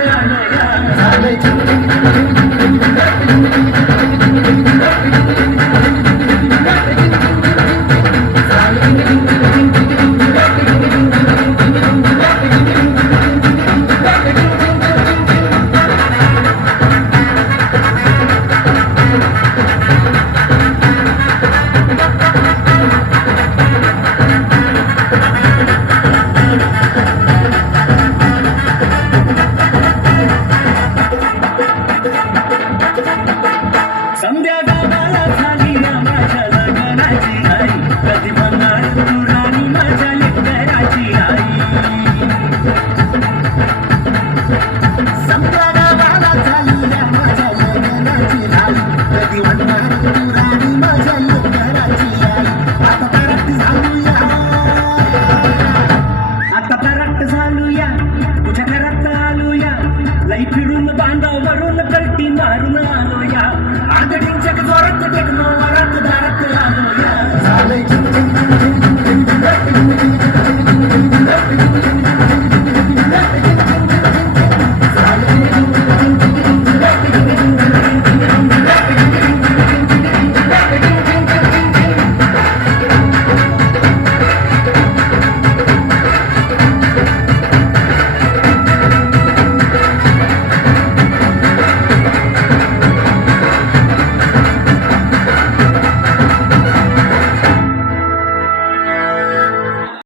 I'm Take technology.